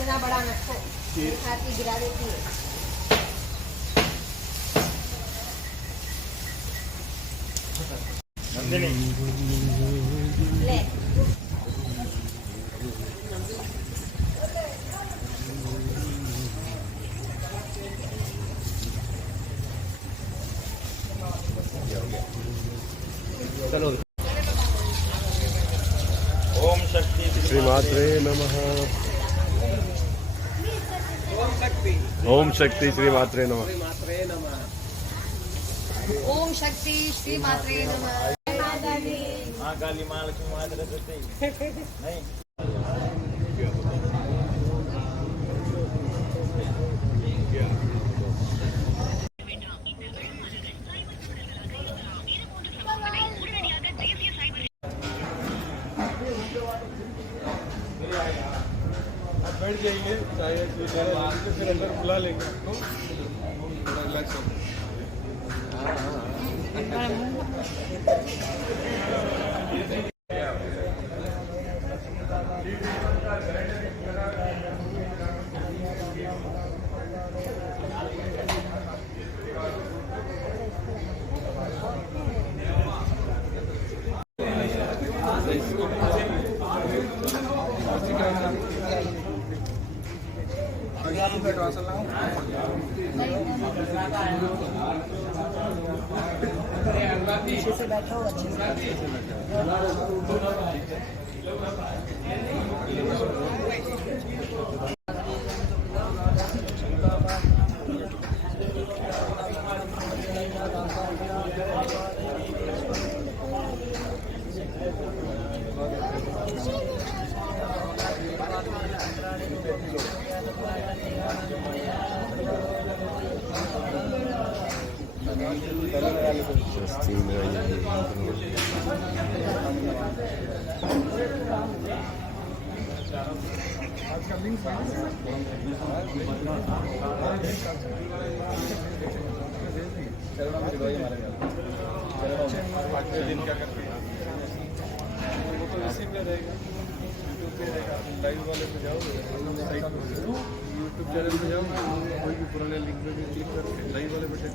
इतना बड़ा रखो, खाती गिरा देती है। ले चलो। ओम शक्ति श्री मात्रे नमः। ओम शक्ति श्री मात्रे नमः। ओम शक्ति श्री मात्रे नमः। माँ काली माँ लक्ष्मी माँ सरस्वती नहीं बैठ जाइए, चाहे फिर अंदर बुला लेंगे आपको। रिलैक्स हो। पीछे से बैठा हो अच्छे से। दिन क्या करते हैं वो तो इसी में रहेगा, यूट्यूब पे रहेगा। लाइव वाले पे जाओ, यूट्यूब चैनल पे जाओ, कोई भी पुराने लिंक में भी क्लिक करके लाइव वाले पे टेक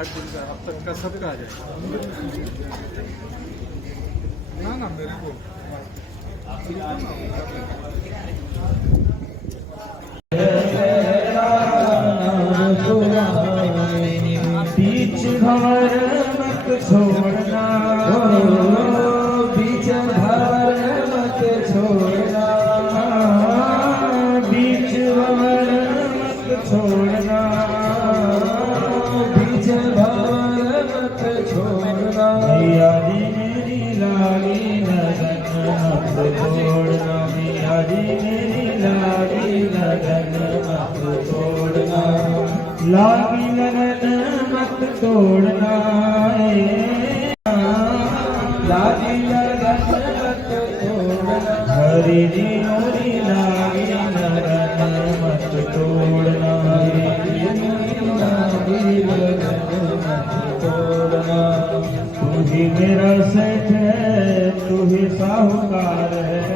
8 दिन का अब तक का सबका आ जाएगा। ना ना मेरे को बीच भंवर मत छोड़ना, बीच भंवर मत छोड़ना, बीच भंवर मत छोड़ना, बीच भंवर मत छोड़ना। मैया जी मेरी लागी लगन मत तोड़ना, मैया जी मेरी लागी लगन मत तोड़ना, लागी लगन मत तोड़ना, लागी लगन मत तोड़ना। हरि जी मोरी लागी लगन मत तोड़ना, हरि जी मोरी लागी लगन मत तोड़ना। तू ही मेरा सेठ है, तू ही साहूकार है,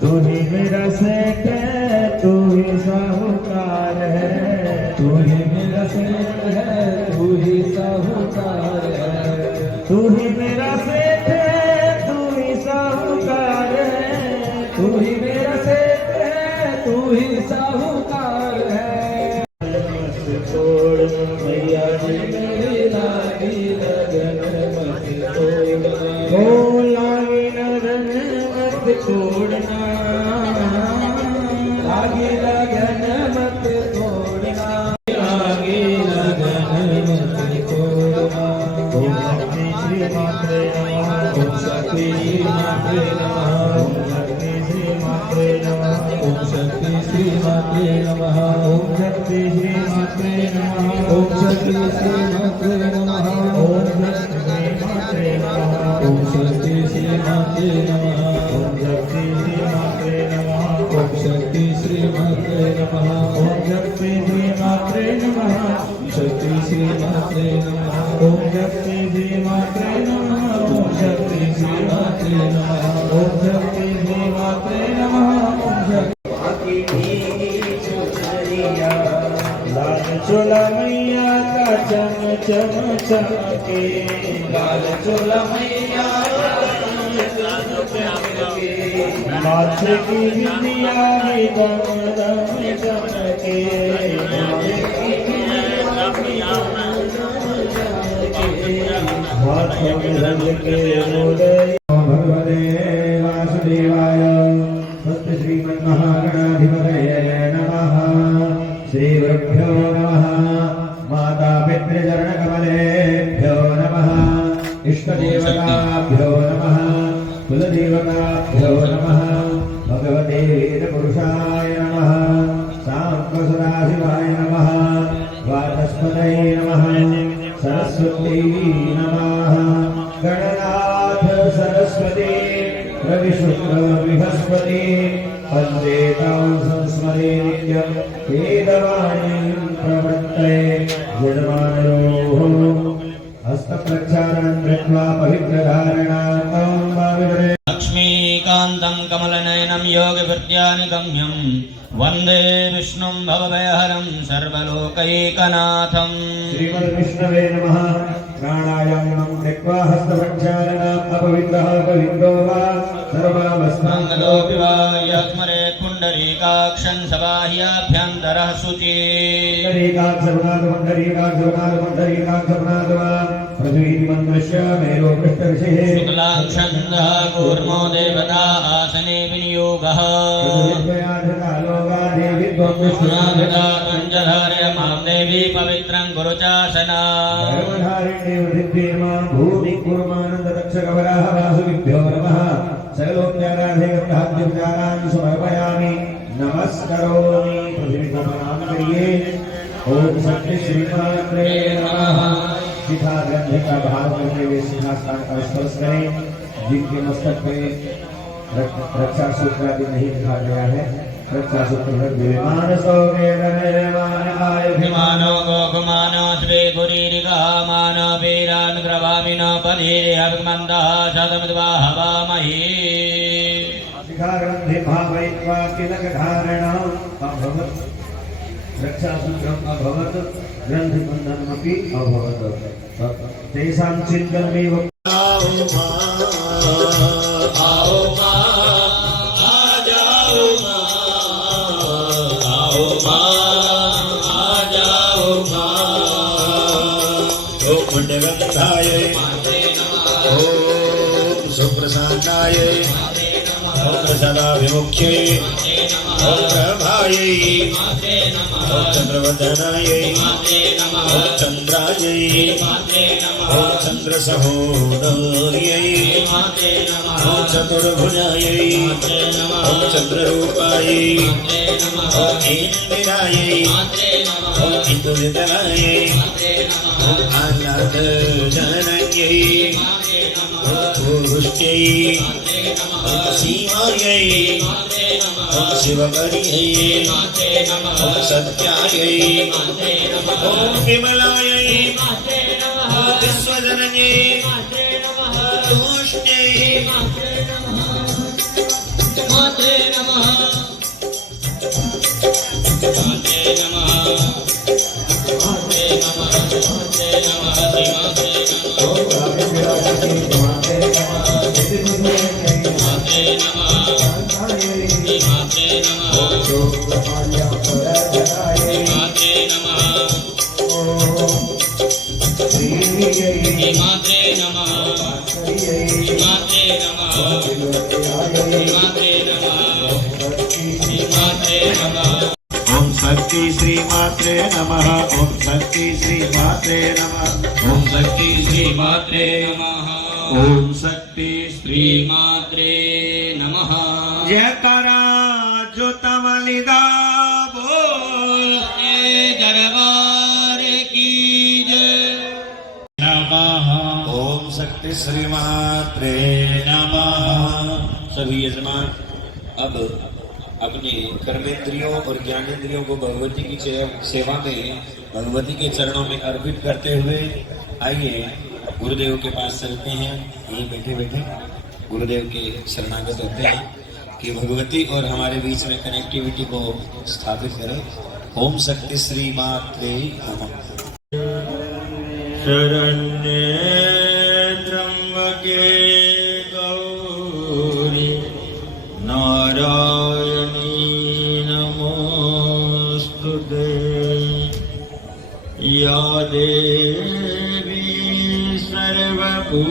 तू ही मेरा सेठ है, तू ही साहूकार है, तू ही मेरा सेठ है, तू ही साहूकार है, तू ही मेरा सेठ है, तू ही साहूकार है, तू ही मेरा सेठ है, तू ही साहूकार है। मत छोड़ मैया जी मेरी लागी लगन मत तोड़ना, ओ लागी लगन मत छोड़ना, लागी लगन मत तोड़ना, लागी लगन मत तोड़ना। ओम शक्ति श्री मात्रे नमः ओम शक्ति श्री मात्रे नमः ओम शक्ति श्री मात्रे नमः ओम शक्ति श्री मात्रे नमः ओम शक्ति श्री मात्रे नमः ओम शक्ति श्री मात्रे नमः ओम शक्ति श्री मात्रे नमः ओम शक्ति श्री मात्रे नमः ओम शक्ति श्री मात्रे नमः ओम शक्ति श्री मात्रे नमः ओम शक्ति श्री मात्रे नमः शक्ति श्री मात्रे नमः ओम शक्ति श्री मात्रे नमः ओम शक्ति श्री मात्रे नमः ओम शक्ति श्री मात्रे नमः ओम शक्ति लाल चोला मैया का चम चम चमके लाल चोला मैया माथे की बिंदिया भी दम दम चमके हाथों में रंग के मोरे भगवते वासुदेवाय सत्य श्रीमन्महागणाधिपतये नमः श्री गुरुभ्यो नमः माता पितृचरणकमलेभ्यो नमः इष्टदेवताभ्यो नमः कुलदेवताभ्यो नमः भगवते वेदपुरुषाय नमः सांख्यसदाशिवाय नमः वाचस्पतये नमः सरस्वती नमः गणनाथ सरस्वती रविशुक्र बृहस्पति पंचेतां संस्मरे नित्यं वेदवाणीं प्रवर्तये यजमानयोः हस्तप्रक्षालनं कृत्वा पवित्रधारणां भाविरे लक्ष्मीकान्तं कमलनयनं योगविद्यानिगम्यं वन्दे विष्णुं भवभयहरं सर्वलोकैकनाथम् श्रीमद्विष्णवे नमः प्राणायामं कृत्वा हस्तप्रक्षालनम् अपवित्रः पवित्रो वा सर्वावस्थाङ्गलोऽपि वा यस्मरे पुण्डरीकाक्षं सबाह्याभ्यन्तरः शुचि शुक्लाक्षन्दः कूर्मो देवता आसने विनियोगः कञ्जधार्यमां देवी पवित्रं गुरुचासना भूमिकुर्मानन्दरक्षकवराहवासुभ्यो नमः सकलोपचारान् समर्पयामि नमस्करोमि पृथ्वीप्रणाम करिए ओम शक्ति श्रीमात्रे नमः शिखा ग्रंथ का भाव करते हुए शिखा स्थान का स्पर्श करें जिनके मस्तक पे रक्षा सूत्र आदि नहीं लिखा गया है रक्षा सूत्र मानसो अभिमानो गोकुमानो श्री गुरीरिकामानो वीरान् ग्रवामिनो पदीर्यभिमन्दः शतमिद्वाहवामहि शिखा ग्रंथि भावयित्वा तिलकधारणम् अभवत् रक्षा सूत्रम् अभवत् ग्रन्थिबन्धनमपि अभवत् तेषां चिन्तनमेव मुंडगंधाय ओम सुप्रसन्नाय ओम प्रसादाभिमुख्यै ओम प्रभाय ओम चंद्रवदनाय ओम चंद्राय ओम चंद्रसहोदर्यै ओम चतुर्भुजाय ओम चंद्ररूपाय ओम इंदिराय ओम इंदुलितनाय ओम आनंद जनयै ओम पुरुष्यै ओम सीमायै ओम शिववर्यै ओम सत्यायै ओम विमलायै ओम विश्वजनन्यै तुष्टयै माते नमः माते नमः माते नमः माते नमः माते नमः ओम शक्ति श्री मात्रे नमः। जयकारा जोता वाली दा बोल दरबार की जय। नमः। ओम शक्ति श्री मात्रे नमः। सभी यजमान अब अपने कर्मेंद्रियों और ज्ञानेंद्रियों को भगवती की सेवा में भगवती के चरणों में अर्पित करते हुए आइए गुरुदेव के पास चलते हैं। यहीं बैठे बैठे गुरुदेव के शरणागत होते हैं कि भगवती और हमारे बीच में कनेक्टिविटी को स्थापित करें। ओम शक्ति श्री मात्रे नमः। शरण्ये त्र्यंबके गौरी नारायणी नमोस्तुते। या देवी सर्वभूतेषु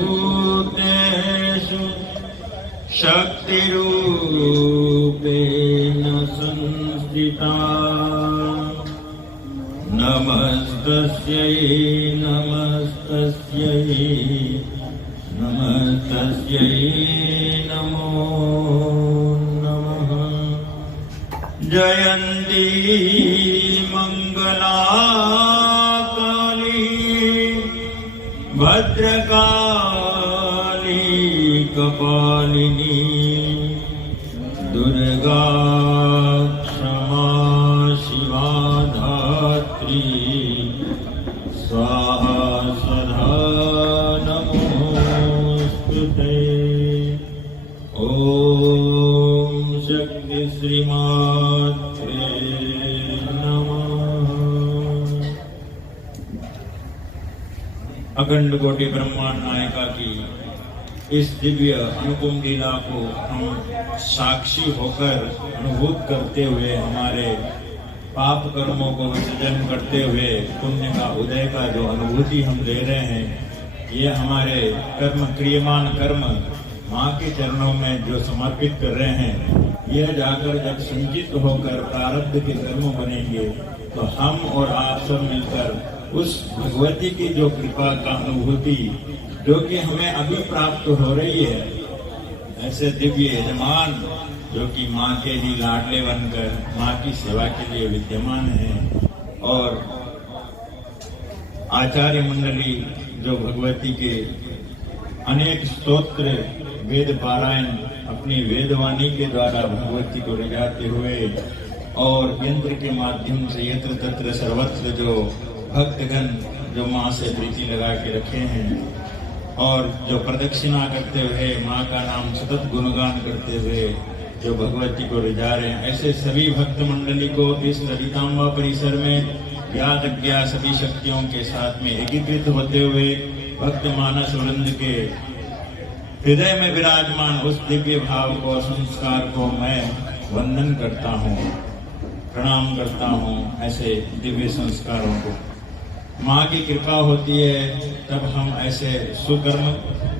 शक्तिरूपेण संस्थिता। नमस्तस्यै नमस्तस्यै नमस्तस्यै नमो नमः। जयन्ती मंगला काली भद्रकाली कपालिनी दुर्गा क्षमा शिवा धात्री स्वाहा सदा नमोस्तुते। ओम शक्ति श्री मात्रे नमः। अखंड कोटि ब्रह्मांड नायिका की इस दिव्य अनुपम लीला को हम साक्षी होकर अनुभूत करते हुए हमारे पाप कर्मों को विसर्जन करते हुए पुण्य का उदय का जो अनुभूति हम ले रहे हैं, ये हमारे कर्म क्रियमान कर्म माँ के चरणों में जो समर्पित कर रहे हैं, यह जाकर जब संचित होकर प्रारब्ध के कर्म बनेंगे तो हम और आप सब मिलकर उस भगवती की जो कृपा का अनुभूति जो कि हमें अभी प्राप्त हो रही है, ऐसे दिव्य यजमान जो कि माँ के ही लाडले बनकर माँ की सेवा के लिए विद्यमान है, और आचार्य मंडली जो भगवती के अनेक स्तोत्र वेद पारायण अपनी वेदवाणी के द्वारा भगवती को रिझाते हुए और यंत्र के माध्यम से यत्र तत्र सर्वत्र जो भक्तगण जो माँ से प्रीति लगा के रखे हैं और जो प्रदक्षिणा करते हुए माँ का नाम सतत गुणगान करते हुए जो भगवती को रिझा रहे हैं, ऐसे सभी भक्त मंडली को इस ललितांबा परिसर में ज्ञात अज्ञात सभी शक्तियों के साथ में एकीकृत होते हुए भक्त मानस वृंद के हृदय में विराजमान उस दिव्य भाव को संस्कार को मैं वंदन करता हूँ, प्रणाम करता हूँ। ऐसे दिव्य संस्कारों को माँ की कृपा होती है तब हम ऐसे सुकर्म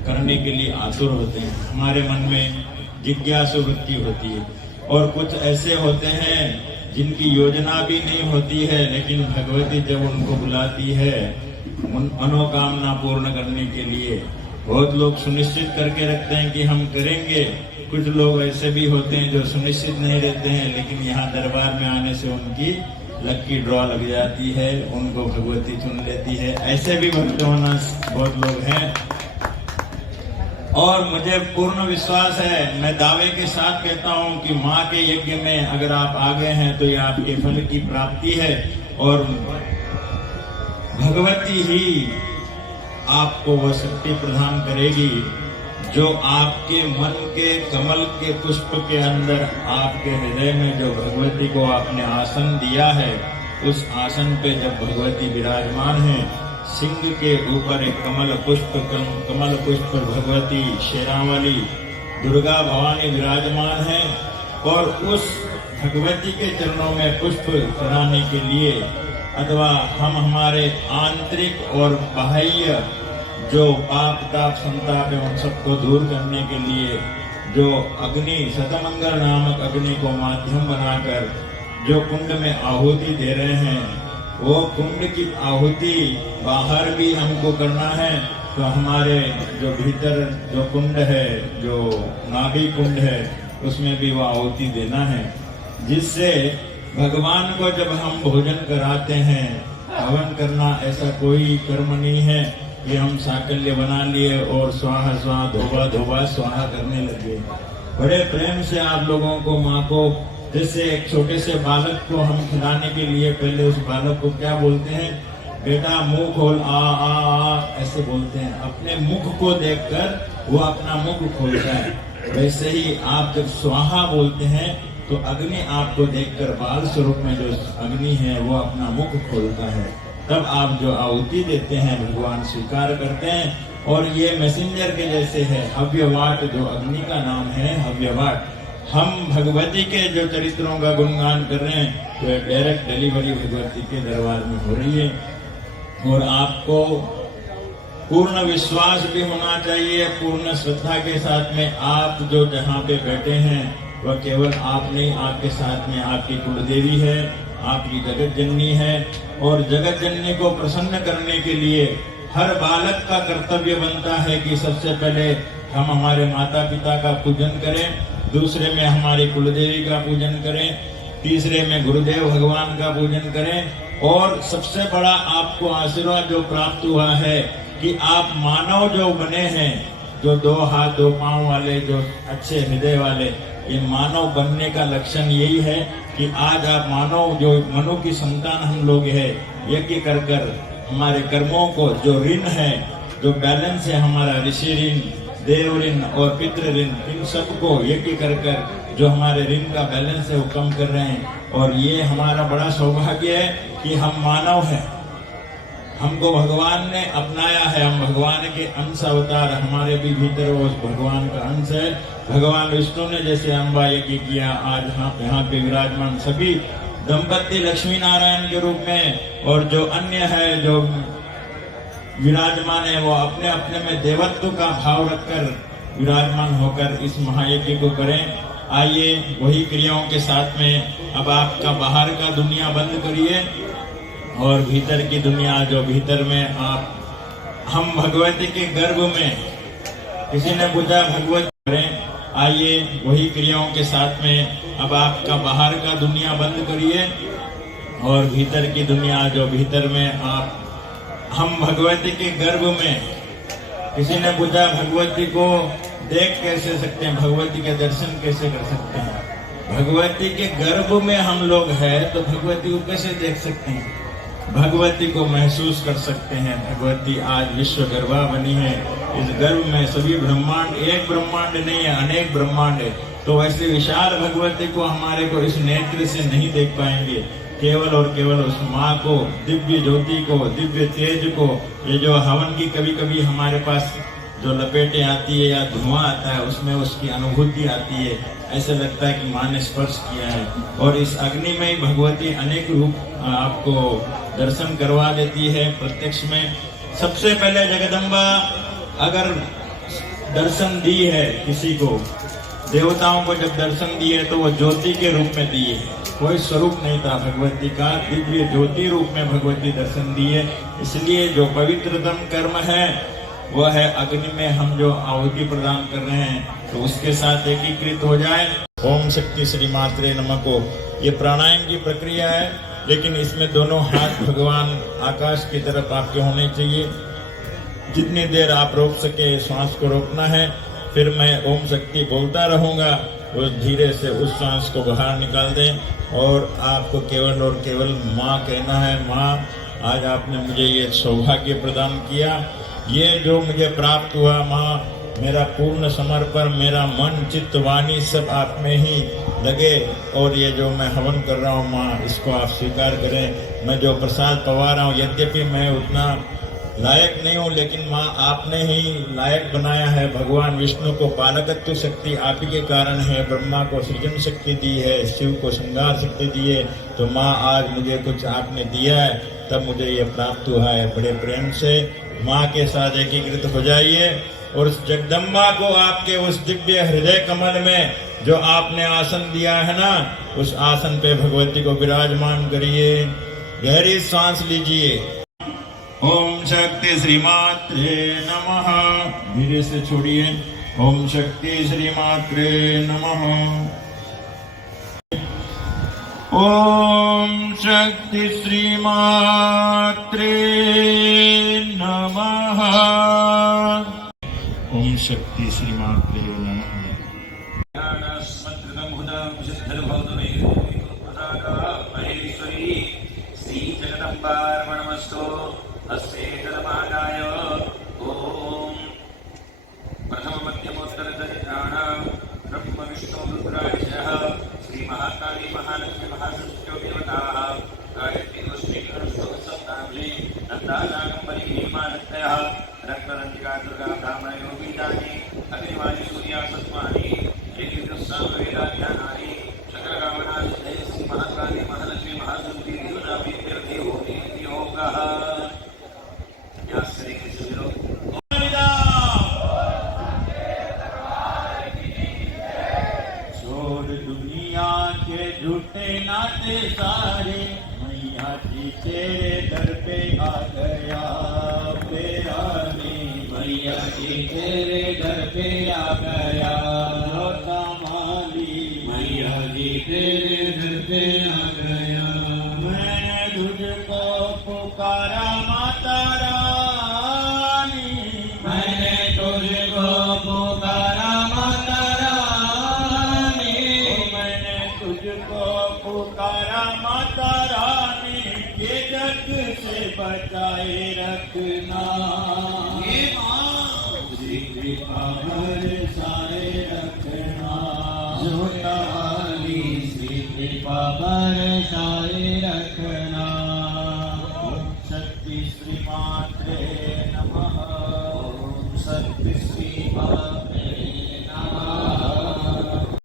करने के लिए आतुर होते हैं, हमारे मन में जिज्ञासु वृत्ति होती है। और कुछ ऐसे होते हैं जिनकी योजना भी नहीं होती है, लेकिन भगवती जब उनको बुलाती है मनोकामना पूर्ण करने के लिए, बहुत लोग सुनिश्चित करके रखते हैं कि हम करेंगे, कुछ लोग ऐसे भी होते हैं जो सुनिश्चित नहीं रहते हैं, लेकिन यहाँ दरबार में आने से उनकी लक्की ड्रॉ लग जाती है, उनको भगवती चुन लेती है। ऐसे भी भक्त होना बहुत लोग हैं और मुझे पूर्ण विश्वास है, मैं दावे के साथ कहता हूँ कि माँ के यज्ञ में अगर आप आ गए हैं तो ये आपके फल की प्राप्ति है और भगवती ही आपको वह शक्ति प्रदान करेगी जो आपके मन के कमल के पुष्प के अंदर आपके हृदय में जो भगवती को आपने आसन दिया है, उस आसन पे जब भगवती विराजमान है, सिंह के ऊपर एक कमल पुष्प भगवती शेरावाली दुर्गा भवानी विराजमान है और उस भगवती के चरणों में पुष्प चढ़ाने के लिए अथवा हम हमारे आंतरिक और बाह्य जो पाप ताप संताप है उन सबको दूर करने के लिए जो अग्नि शतमंगल नामक अग्नि को माध्यम बनाकर जो कुंड में आहुति दे रहे हैं, वो कुंड की आहुति बाहर भी हमको करना है तो हमारे जो भीतर जो कुंड है, जो नाभि कुंड है, उसमें भी वो आहुति देना है, जिससे भगवान को जब हम भोजन कराते हैं, हवन करना ऐसा कोई कर्म नहीं है कि हम साकल्य बना लिए और स्वाहा स्वाहा धोबा धोबा स्वाहा करने लगे। बड़े प्रेम से आप लोगों को, माँ को, जैसे एक छोटे से बालक को हम खिलाने के लिए पहले उस बालक को क्या बोलते हैं, बेटा मुंह खोल, आ ऐसे बोलते हैं। अपने मुख को देखकर वो अपना मुख खोलता है। वैसे ही आप जब स्वाहा बोलते हैं तो अग्नि आपको देखकर बाल स्वरूप में जो अग्नि है वो अपना मुख खोलता है। तब आप जो आहुति देते हैं भगवान स्वीकार करते हैं। और ये मैसेंजर के जैसे है, हव्यवाट जो अग्नि का नाम है, हव्यवाट। हम भगवती के जो चरित्रों का गुणगान कर रहे हैं तो डायरेक्ट डिलीवरी भगवती के दरबार में हो रही है। और आपको पूर्ण विश्वास भी होना चाहिए, पूर्ण श्रद्धा के साथ में। आप जो जहाँ पे बैठे हैं वह केवल आप नहीं, आपके साथ में आपकी कुलदेवी है, आपकी जगत जननी है। और जगत जननी को प्रसन्न करने के लिए हर बालक का कर्तव्य बनता है कि सबसे पहले हम हमारे माता पिता का पूजन करें, दूसरे में हमारी कुलदेवी का पूजन करें, तीसरे में गुरुदेव भगवान का पूजन करें। और सबसे बड़ा आपको आशीर्वाद जो प्राप्त हुआ है कि आप मानव जो बने हैं, जो 2 हाथ 2 पांव वाले, जो अच्छे हृदय वाले, ये मानव बनने का लक्षण यही है कि आज आप मानव, जो मनु की संतान हम लोग है, यज्ञ कर कर हमारे कर्मों को, जो ऋण है, जो बैलेंस है हमारा, ऋषि ऋण, देव ऋण और पितृ ऋण, इन सबको यज्ञ कर कर जो हमारे ऋण का बैलेंस है वो कम कर रहे हैं। और ये हमारा बड़ा सौभाग्य है कि हम मानव हैं, हमको भगवान ने अपनाया है, हम भगवान के अंश अवतार, हमारे भी भीतर वो भगवान का अंश है। भगवान विष्णु ने जैसे अम्बा यज्ञ किया, आज यहाँ पे विराजमान सभी दंपति लक्ष्मी नारायण के रूप में, और जो अन्य है जो विराजमान है वो अपने अपने में देवत्व का भाव रखकर विराजमान होकर इस महायज्ञ को करें। आइए वही क्रियाओं के साथ में अब आपका बाहर का दुनिया बंद करिए और भीतर की दुनिया, जो भीतर में आप, हम भगवती के गर्भ में, किसी ने पूछा भगवती करें, आइए वही क्रियाओं के साथ में अब आपका बाहर का दुनिया बंद करिए और भीतर की दुनिया, जो भीतर में आप, हम भगवती के गर्भ में, किसी ने पूछा भगवती को देख कैसे सकते हैं, भगवती के दर्शन कैसे कर सकते हैं। भगवती के गर्भ में हम लोग हैं तो भगवती को कैसे देख सकते हैं, भगवती को महसूस कर सकते हैं। भगवती आज विश्व गर्भा बनी है, इस गर्भ में सभी ब्रह्मांड, एक ब्रह्मांड नहीं है, अनेक ब्रह्मांड है। तो ऐसे विशाल भगवती को हमारे को इस नेत्र से नहीं देख पाएंगे, केवल और केवल उस माँ को, दिव्य ज्योति को, दिव्य तेज को। ये जो हवन की कभी कभी हमारे पास जो लपेटे आती है या धुआं आता है, उसमें उसकी अनुभूति आती है, ऐसा लगता है कि माँ ने स्पर्श किया है। और इस अग्नि में ही भगवती अनेक रूप आपको दर्शन करवा देती है प्रत्यक्ष में। सबसे पहले जगदम्बा अगर दर्शन दी है किसी को, देवताओं को जब दर्शन दिए तो वो ज्योति के रूप में दिए है, कोई स्वरूप नहीं था भगवती का, दिव्य ज्योति रूप में भगवती दर्शन दिए। इसलिए जो पवित्रतम कर्म है वह है अग्नि में हम जो आहुति प्रदान कर रहे हैं, तो उसके साथ एकीकृत हो जाए। ओम शक्ति श्री मात्रे नमः को ये प्राणायाम की प्रक्रिया है, लेकिन इसमें दोनों हाथ भगवान आकाश की तरफ आपके होने चाहिए। जितनी देर आप रोक सके श्वास को रोकना है, फिर मैं ओम शक्ति बोलता रहूंगा, उस धीरे से उस सांस को बाहर निकाल दें और आपको केवल और केवल माँ कहना है। माँ, आज आपने मुझे ये सौभाग्य प्रदान किया, ये जो मुझे प्राप्त हुआ माँ, मेरा पूर्ण समर्पण, मेरा मन चित्त वाणी सब आप में ही लगे। और ये जो मैं हवन कर रहा हूँ माँ, इसको आप स्वीकार करें। मैं जो प्रसाद पवा रहा हूँ, यद्यपि मैं उतना लायक नहीं हूँ, लेकिन माँ आपने ही लायक बनाया है। भगवान विष्णु को पालकत्व शक्ति आप ही के कारण है, ब्रह्मा को सृजन शक्ति दी है, शिव को श्रृंगार शक्ति दी है। तो माँ आज मुझे कुछ आपने दिया है, तब मुझे ये प्राप्त हुआ है। बड़े प्रेम से माँ के साथ एकीकृत हो जाइए और उस जगदम्बा को आपके उस दिव्य हृदय कमल में जो आपने आसन दिया है ना, उस आसन पे भगवती को विराजमान करिए। गहरी सांस लीजिए ओम शक्ति श्रीमात्रे नमः। धीरे से छोड़िए। ओम शक्ति श्रीमात्रे नमः। ओम शक्ति श्रीमात्रे नमः। ओम शक्ति श्रीमात्रे नमः। श्री जगदम्बार्पणमस्तु। हस्ते जलमादाय ओम प्रथम मध्यमोत्तर दरिद्राणां ब्रह्म विष्णु रुद्राक्षः श्री महाकाली महालक्ष्मी महासरस्वती देवताः गायत्री श्री सरस्वती नंदानागंबरी हेमादत्तयः रत्नरंजिका दुर्गा ब्राह्मण योगीदानी अग्निवाणी सूर्या सत्वानी वेदाध्यानानि शकलकामनादि श्री महाकाली महालक्ष्मी महासरस्वती देवता होती योगः। छोड़ दुनिया के झूठे नाते सारे, मैया जी तेरे दर पे आ गया तेरा नहीं। मैया जी तेरे दर पे आ गया लौटा माली। मैया जी तेरे दर पे आ गया। मैंने तुझको पुकारा माता रानी। मैंने तुझको पुकारा माता रानी। मैंने तुझको पुकारा माता रानी। ये जग से बचाए रखना। ये माँ कृपा बरसाए रखना। जोताली श्री कृपा बरसाए रखना। ओम शक्ति श्री मात्रे नमः। ओम शक्ति श्री मात्रे नमः।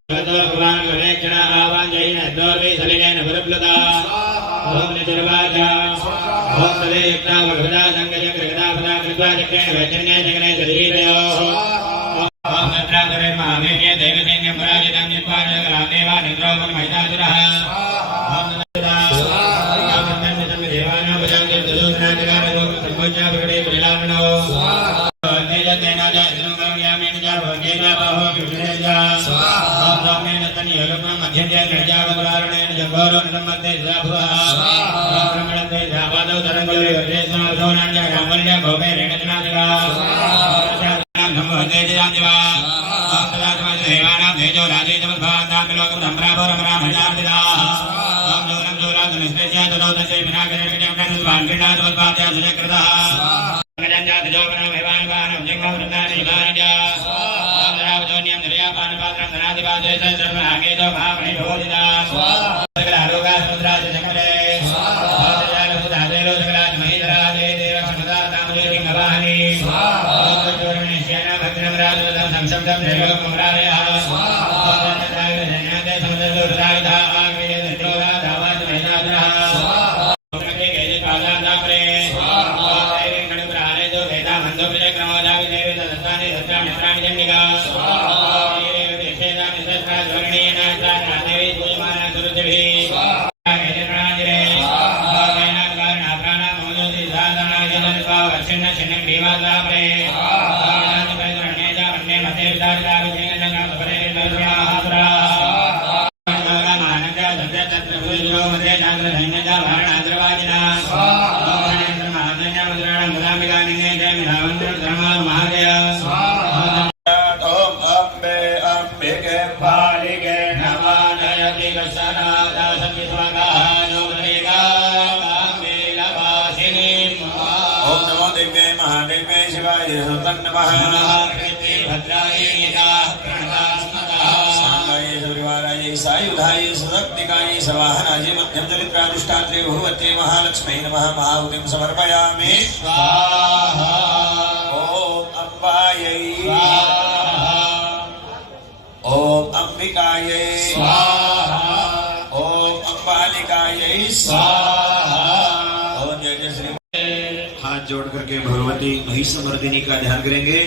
भगवान गणेशना आवां जैन द्वारे सलिलेन भरप्लता ओम निचरवाजा ओम तदे यज्ञा वरदा संगजन कृता पदा कृत्वा चक्रेण वैचन्य जगने शरीरयो ओम नत्रा करे महामेय देवदैन्यं पराजितं नित्वान ग्रामेवा निद्रोपन महितासुरः ओम नत्रा ओम नन्दनं देवानां भजन्ते तदुना जगारो संभोज्या प्रकटे परिलामनो तेजतेना जयं यामेन जा भगेना बाहो कृष्णेजा ओम रामेण तन्यरूपं मध्यते निर्जावरारणेन जंगोरो नमते जाभुः ओम ब्रह्मणते जावादो तरंगले वरेस्ना दोनांज रामल्य भवे रेणजनादिवा ओम नमो तेजयादिवा ओम तदात्मा देवानां तेजो राजे जमद्भान्तां लोकं धम्राभो रमरामजादिदा ओम दूरं दूरात् निस्तेज्य तदोदसे विनाकरणं करणं क्रीडाद्वद्वाद्या सुचक्रतः गजंजात जोगनं हेवानवानं जिंगं वृन्दानि वाणिजा ओम निर्यापान पात्रं धनादिवादे सर्वनागेतो महामणि भोजिता सकल आरोगा समुद्राज जंगले ओम जालुदादेलो सकलाज महीधराजे देवसमुदातामुले किंगवाहनि ओम चोरमणिष्यना भक्तिनं राजवदं संशब्दं देवं कुमरारयः ओम तत्राय जन्याते समुद्रतो हृदायधा आग्नेय नित्रोगा धावाज महिनादरः ओम के गेजे पादादापरे ओम देवी गणुप्राणे जो वेदा मंदो विजय क्रमोदावि देवी दत्तानि दत्तानि प्राणि जन्निका सवाहनाजे मध्यम दरिद्रादुष्टात्रे भगवते महालक्ष्मी नमः। महाहुतिं समर्पयामि। स्वाहा। ओम अम्बायै स्वाहा। ओम अंबिकायै स्वाहा। ओम अंबालिकायै स्वाहा। ओम जय जय श्री। हाथ जोड़ करके भगवती महिषमर्दिनी का ध्यान करेंगे।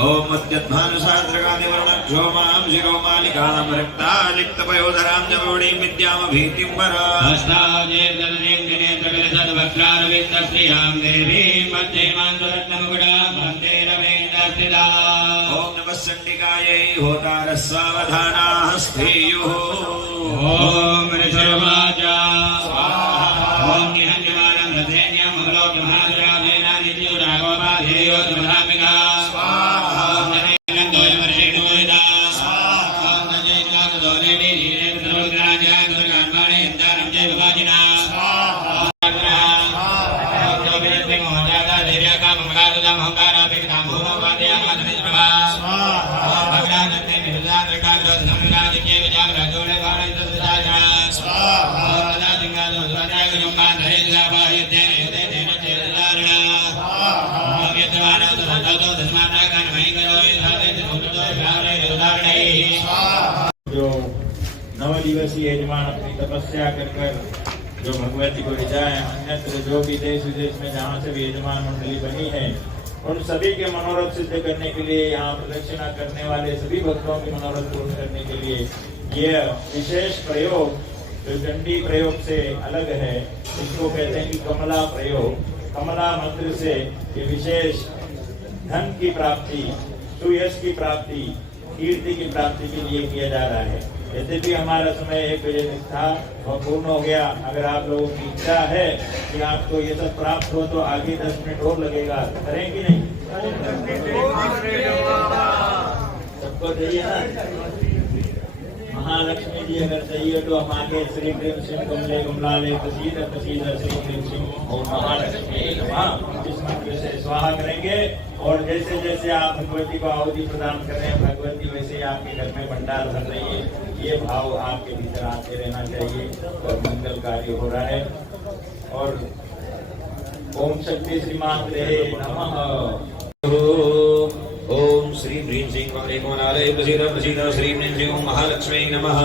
ओम मद्यद्भानु सहस्रकादिवर्णक्षो मां शिरोमालिकां रक्तालिप्तपयोधरां जवोडीं विद्याम भीतिं वरा हस्ताजेर्दनीं दिनेत्रकलशद्वक्त्रारविन्दस्त्रियां देवीं मध्यमां सुरत्नमुकुटां वन्दे रमेन्द्रस्थिता। ओम नमः चण्डिकायै होतारस्सावधानाः स्त्रियुः। ओम ऋषुर्वाचा ओम निहन्यमानं रथेन्यं अवलोक्यमहादुरावेन नित्युरागोपाधेयो सुधामिका ओम नमेकन्दोयवर्षेणोयदा ओम नजैकादोलेनि नीरेन्द्रोग्राजा दुर्गान्वाणे यन्तारं जय विभाजिना ओम नोबिरत्रिं मोहजाता देव्याकाममगादुदां अहङ्काराभिक्तां भूमवादयामाधनिष्प्रभा ओम भगवानन्ते मिरुदान्द्रकाग्रोधनमिरादिक्ये विजाग्रजोले वाणितसुदाजा ओम नदादिङ्गादो सुराजागजुम्बान् धरेदिलाभायुद्धेन युद्धेन चेतदारिणा ओम यज्ञवानो सुरतोतो धस्मानागान् महिङ्गरोहि धावेति सुकृतो विहारे उदाहरणैः। जो 9 दिवसीय यजमान अपनी तपस्या कर जो भगवती को रिझाए, अन्यत्र जो भी देश विदेश में जहाँ से भी यजमान मंडली बनी है, उन सभी के मनोरथ सिद्ध करने के लिए, यहाँ प्रदक्षिणा करने वाले सभी भक्तों के मनोरथ पूर्ण करने के लिए यह विशेष प्रयोग जो चंडी प्रयोग से अलग है, इसको कहते हैं कि कमला प्रयोग। कमला मंत्र से ये विशेष धन की प्राप्ति, सुयश की प्राप्ति, कीर्ति की प्राप्ति के लिए किया जा रहा है। यद्यपि हमारा समय 1 बजे तक था और पूर्ण हो गया। अगर आप लोगों की इच्छा है कि आपको ये सब प्राप्त हो तो आगे 10 मिनट और लगेगा, करें कि नहीं? सबको चाहिए ना? महालक्ष्मी जी अगर चाहिए तो हम आगे श्री प्रेम सिंह कमले कमलाले प्रसीद प्रसीद श्री प्रेम सिंह और महालक्ष्मी इस मंत्र से स्वाहा करेंगे। और जैसे जैसे आप भगवती को आहुति प्रदान कर रहे हैं, भगवती वैसे ही आपके घर में भंडार भर रही है, ये भाव आपके भीतर आते रहना चाहिए और मंगल कार्य हो रहा है। और ओम शक्ति श्रीमात्रे नमः। ओम श्री ह्रीं श्रीं कमले कमलालय प्रसीद प्रसीद श्री ह्रीं श्रीं ओम महालक्ष्मी नमः।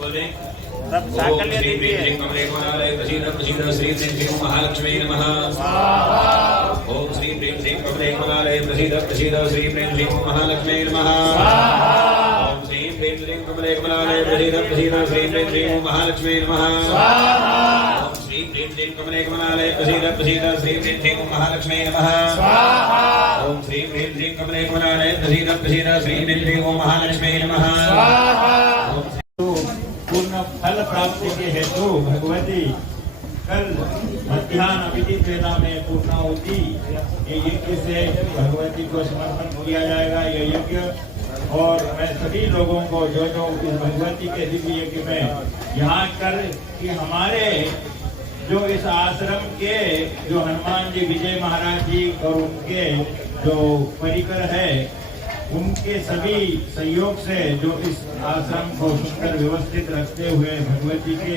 बोले ओम श्री ह्रीं श्रीं कमले कमलालय प्रसीद प्रसीद श्री ह्रीं श्रीं ओम महालक्ष्मी नमः। ओम श्री ह्रीं श्रीं कमले कमलालय प्रसीद प्रसीद श्री ह्रीं श्रीं ओम महालक्ष्मी नमः। ओम श्री ह्रीं श्रीं कमले कमलालय प्रसीद प्रसीद श्री ह्रीं श्रीं ओम महालक्ष्मी नमः। श्री ह्रीं श्रीं कमले कमलालय प्रसीद प्रसीद श्री ह्रीं श्रीं ओम महालक्ष्मी नमः। ओम श्री ह्रीं श्रीं कमले कमलालय प्रसीद प्रसीद श्री ह्रीं श्रीं ओम महालक्ष्मी नमः। पूर्ण फल प्राप्ति के हेतु भगवती कल मध्याह्न अभिजीत वेला में पूर्णाहुति ये यज्ञ से भगवती को समर्पण किया जाएगा। ये यज्ञ और मैं सभी लोगों को जो जो इस भगवती के दिव्य यज्ञ में यहाँ कर कि हमारे जो इस आश्रम के जो हनुमान जी विजय महाराज जी और उनके जो परिकर है, उनके सभी सहयोग से जो इस आश्रम को सुंदर व्यवस्थित रखते हुए भगवती के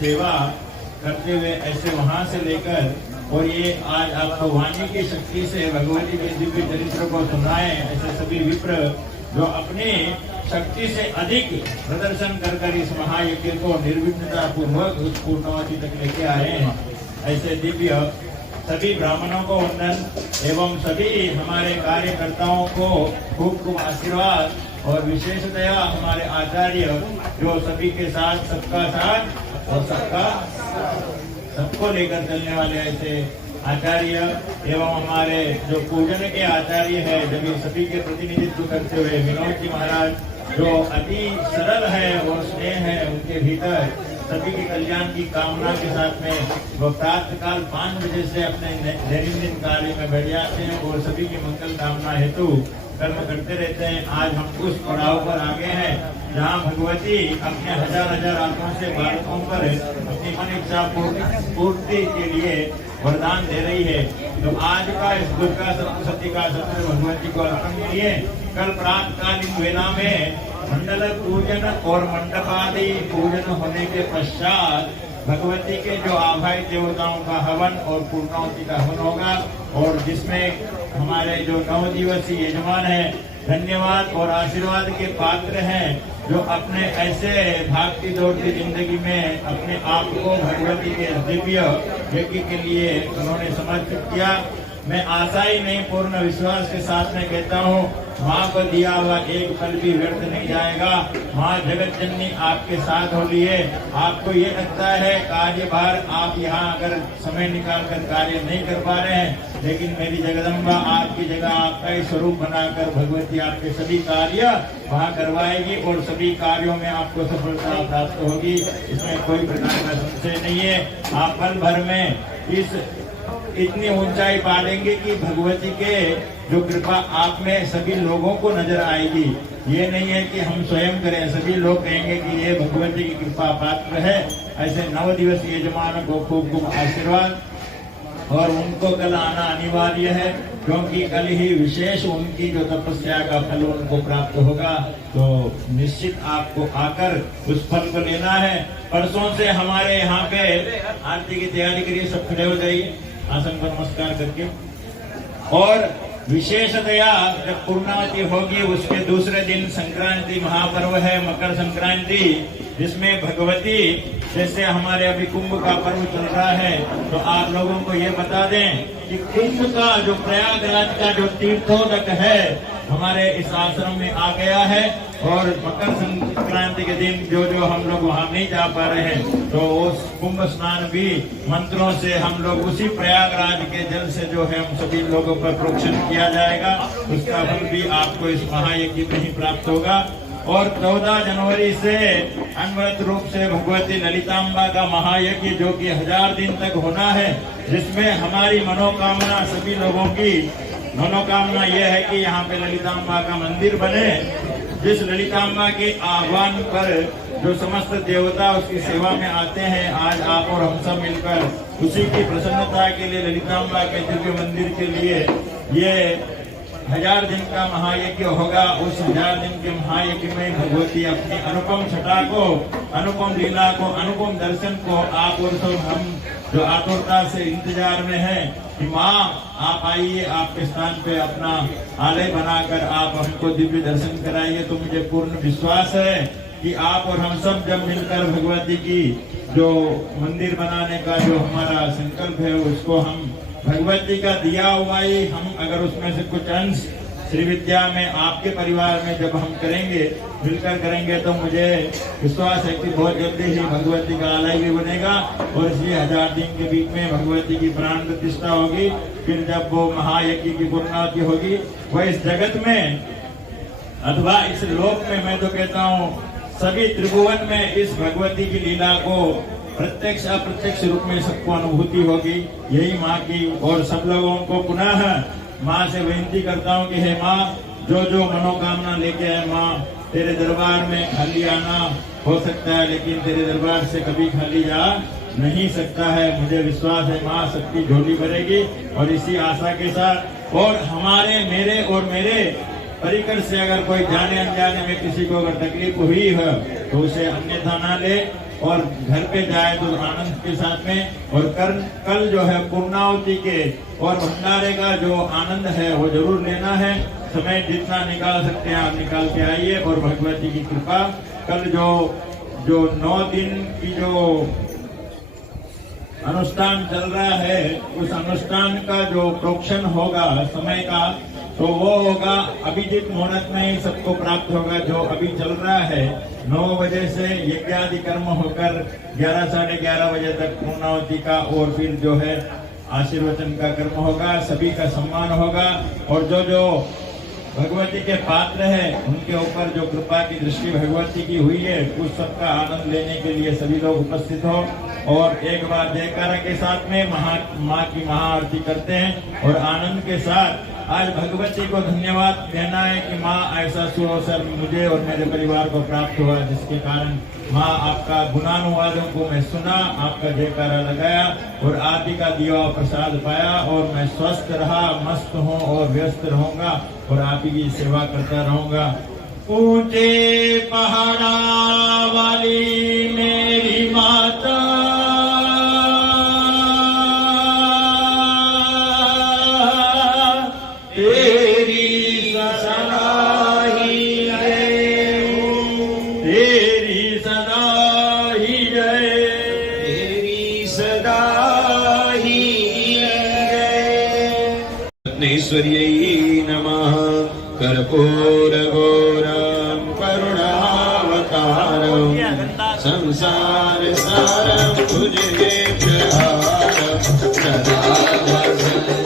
सेवा करते हुए ऐसे वहां से लेकर और ये आज आपको वाणी की शक्ति से भगवती के दिव्य चरित्र को सुनाए, ऐसे सभी विप्र जो अपने शक्ति से अधिक प्रदर्शन कर इस महायज्ञ को निर्विघ्नता पूर्वक उस पूर्णावधि तक लेके आए हैं, ऐसे दिव्य सभी ब्राह्मणों को वंदन एवं सभी हमारे कार्यकर्ताओं को खूब खूब आशीर्वाद और विशेषतया हमारे आचार्य जो सभी के साथ सबका साथ और सबको लेकर चलने वाले ऐसे आचार्य एवं हमारे जो पूजन के आचार्य है, जब सभी के प्रतिनिधित्व करते हुए विनोद जी महाराज जो अति सरल है और स्नेह है, उनके भीतर सभी के कल्याण की कामना के साथ में वो प्रातःकाल 5 बजे से अपने दैनंदिन कार्य में बैठ जाते हैं और सभी की मंगल कामना हेतु कर्म करते रहते हैं। आज हम उस पड़ाव पर आगे हैं जहाँ भगवती अपने हजार आंखों से बालकों पर अपनी मन इच्छा पूर्ति के लिए वरदान दे रही है। तो आज का इस दुर्गा सप्तशती का सत्र भगवती को अर्पण किए। कल प्रातःकालीन वेला में मंडल पूजन और मंडपादि पूजन होने के पश्चात भगवती के जो आभाई देवताओं का हवन और पूर्णाहुति का हवन होगा और जिसमें हमारे जो 9 दिवसीय यजमान है, धन्यवाद और आशीर्वाद के पात्र हैं, जो अपने ऐसे भागती दौड़ती जिंदगी में अपने आप को भगवती के दिव्य यज्ञ के लिए उन्होंने समर्पित किया। मैं आशा ही नहीं पूर्ण विश्वास के साथ में कहता हूँ, माँ को दिया हुआ एक पल भी व्यर्थ नहीं जाएगा। माँ जगत जननी आपके साथ हो लिए। आपको ये लगता है कार्यभार आप यहाँ अगर समय निकाल कर कार्य नहीं कर पा रहे हैं, लेकिन मेरी जगदम्बा आपकी जगह आपका ही स्वरूप बनाकर भगवती आपके सभी कार्य वहाँ करवाएगी और सभी कार्यों में आपको सफलता प्राप्त होगी। इसमें कोई प्रकार का संशय नहीं है। आप पल भर में इतनी ऊंचाई पा लेंगे कि भगवती के जो कृपा आप में सभी लोगों को नजर आएगी। ये नहीं है कि हम स्वयं करें, सभी लोग कहेंगे कि ये भगवती की कृपा पात्र है। ऐसे 9 दिवसीय यजमानों को खूब खूब आशीर्वाद। और उनको कल आना अनिवार्य है, क्योंकि कल ही विशेष उनकी जो तपस्या का फल उनको प्राप्त होगा। तो निश्चित आपको आकर उस फल को लेना है। परसों से हमारे यहाँ पे आरती की तैयारी करिए, सब खड़े हो जाइए आसन पर नमस्कार करके। और विशेषतया जब पूर्णावती होगी उसके दूसरे दिन संक्रांति महापर्व है, मकर संक्रांति, जिसमें भगवती जैसे हमारे अभी कुंभ का पर्व चल रहा है, तो आप लोगों को ये बता दें कि कुंभ का जो प्रयागराज का जो तीर्थोदक है हमारे इस आश्रम में आ गया है। और मकर संक्रांति के दिन जो जो हम लोग वहाँ नहीं जा पा रहे हैं, तो उस कुंभ स्नान भी मंत्रों से हम लोग उसी प्रयागराज के जल से जो है हम सभी लोगों पर प्रोक्षण किया जाएगा। उसका फल भी आपको इस महायज्ञ में ही प्राप्त होगा। और 14 जनवरी से अनवरत रूप से भगवती ललितांबा का महायज्ञ जो कि 1000 दिन तक होना है, जिसमें हमारी मनोकामना, सभी लोगों की मनोकामना यह है कि यहाँ पे ललितांबा का मंदिर बने। जिस ललितांबा के आह्वान पर जो समस्त देवता उसकी सेवा में आते हैं, आज आप और हम सब मिलकर उसी की प्रसन्नता के लिए ललितांबा के दिव्य मंदिर के लिए ये 1000 दिन का महायज्ञ होगा। उस 1000 दिन के महायज्ञ में भगवती अपनी अनुपम छटा को, अनुपम लीला को, अनुपम दर्शन को आप और सब हम जो आतुरता से इंतजार में है कि माँ आप आइए, आपके स्थान पे अपना आलय बनाकर आप हमको दिव्य दर्शन कराइए। तो मुझे पूर्ण विश्वास है कि आप और हम सब जब मिलकर भगवती की जो मंदिर बनाने का जो हमारा संकल्प है, उसको हम भगवती का दिया हुआ ही हम अगर उसमें से कुछ अंश श्री विद्या में आपके परिवार में जब हम करेंगे, मिलकर करेंगे, तो मुझे विश्वास है कि बहुत जल्दी ही भगवती का आलय भी बनेगा। और इसलिए 1000 दिन के बीच में भगवती की प्राण प्रतिष्ठा होगी। फिर जब वो महायज्ञ की पूर्णावती होगी, वह इस जगत में अथवा इस लोक में, मैं तो कहता हूँ सभी त्रिभुवन में इस भगवती की लीला को प्रत्यक्ष अप्रत्यक्ष रूप में सबको अनुभूति होगी। यही माँ की। और सब लोगों को पुनः माँ से विनती करता हूँ कि हे माँ, जो जो मनोकामना लेके आए माँ, तेरे दरबार में खाली आना हो सकता है, लेकिन तेरे दरबार से कभी खाली जा नहीं सकता है। मुझे विश्वास है माँ सबकी झोली भरेगी। और इसी आशा के साथ, और हमारे मेरे और मेरे परिकर से अगर कोई जाने अनजाने में किसी को अगर तकलीफ हुई है, तो उसे अन्यथा ना ले और घर पे जाए तो आनंद के साथ में। और कल जो है पूर्णावती के और भंडारे का जो आनंद है वो जरूर लेना है। समय जितना निकाल सकते हैं आप निकाल के आइए। और भगवती की कृपा, कल जो 9 दिन की जो अनुष्ठान चल रहा है, उस अनुष्ठान का जो प्रोक्षण होगा समय का, तो वो होगा अभिजीत मुहूर्त में ही सबको प्राप्त होगा। जो अभी चल रहा है 9 बजे से यज्ञादि कर्म होकर 11 साढ़े 11 बजे तक पूर्णावती का, और फिर जो है आशीर्वचन का कर्म होगा, सभी का सम्मान होगा। और जो जो भगवती के पात्र है उनके ऊपर जो कृपा की दृष्टि भगवती की हुई है, उस सबका आनंद लेने के लिए सभी लोग उपस्थित हो। और एक बार जयकारा के साथ में माँ की महाआरती करते हैं। और आनंद के साथ आज भगवती को धन्यवाद कहना है कि माँ ऐसा सुअवसर मुझे और मेरे परिवार को प्राप्त हुआ, जिसके कारण माँ आपका गुणानुवादों को मैं सुना, आपका जयकारा लगाया और आदि का दिया प्रसाद पाया। और मैं स्वस्थ रहा, मस्त हूँ और व्यस्त रहूंगा और आप ही सेवा करता रहूंगा। ऊंचे पहाड़ा वाली मेरी माता, कर्पूरघोरं करुणावतारं संसारसारं भुजगेन्द्रहारं सदा वसन्तं